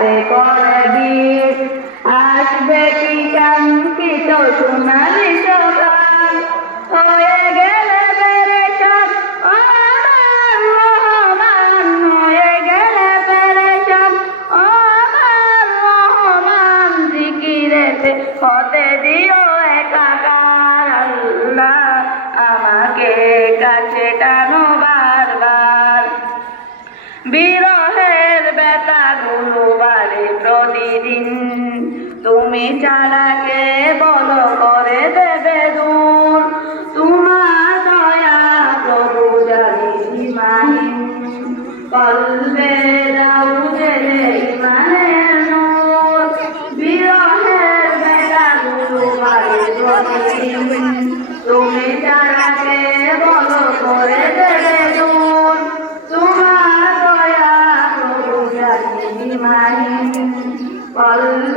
রাতে করে বীর আসবে কি কাঙ্ক্ষিত সোনালি সকাল? হয়ে গেলে বেড়ে সব আমার রহমান হয়ে গেলে বেড়ে সব আমার জিকিরেতে হতে দিও একাকার। আমাকে কাছে টানো তুমি ছাড়া কে বলো, করে দেবে দূর। তোমার দয়া প্রভু জানি সীমাহীন। কলবে দাও জেলে ইমানের নূর। বিরহের বাড়ে প্রতিদিন তুমি ছাড়া কে বলো, করে দেবে দূর। তোমার দয়া প্রভু জানি মাহিন কলবে